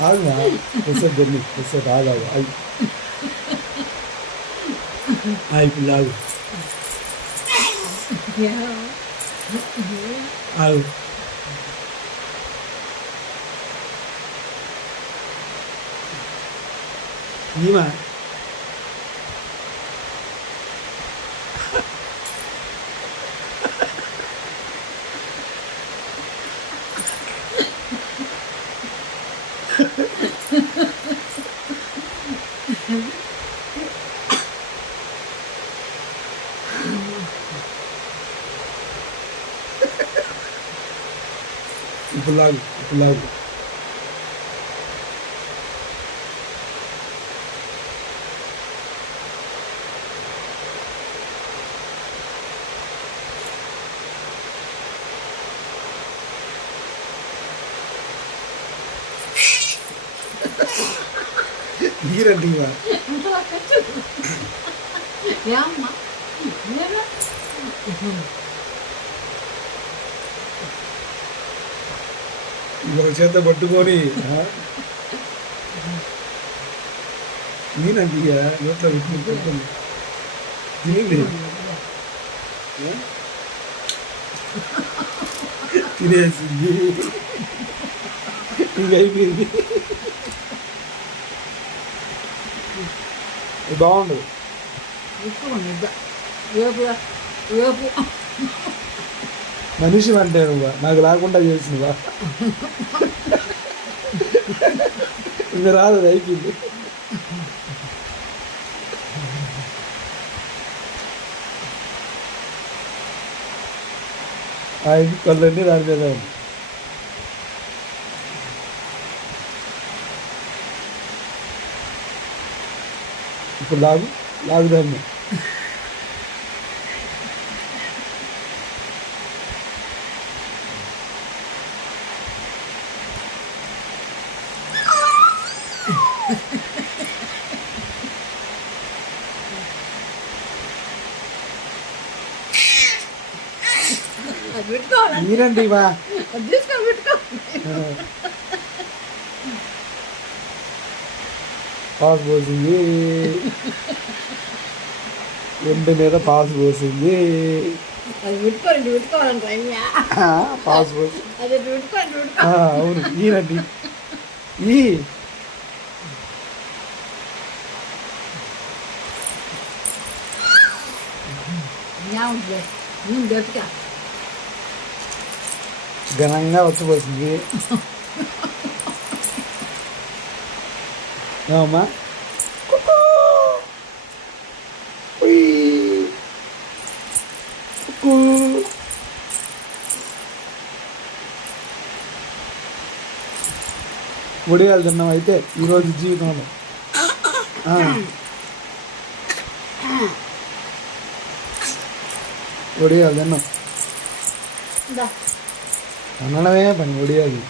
ఆగుమా వస్తుంది జల్లి వస్తుంది ఆగాగు అయి ఇప్పుడు ఆగు ఆగు నీమా ఇప్పుడు లాగు ఇప్పుడు లాగు నీరండి ఒక చేత పట్టుకొని నేనండి ఇక నోట్లో పెట్టుకుంటుంది తినండి తినేసింది ఇంక అయిపోయింది బాగుండదు మనిషి అంటే నువ్వా నాకు రాకుండా చేసినవా ఇంకా రాదు అది అయిపోయింది ఆ ఇంటి కళ్ళన్నీ దాని మీద ఉంది ఇప్పుడు లాగు దాన్ని మీరండి ఇవా పాస్ పోసింది ఒంటి మీద పాస్ పోసింది పాస్ పోసి అవును ఈనండి ఈ ఘనంగా వచ్చిపోతుంది ఏమమ్మా ఒడియాలు తిన్నాం అయితే ఈరోజు జీవితంలో ఒడియాలు తిన్నాం అనడమే పని ఒడియాలు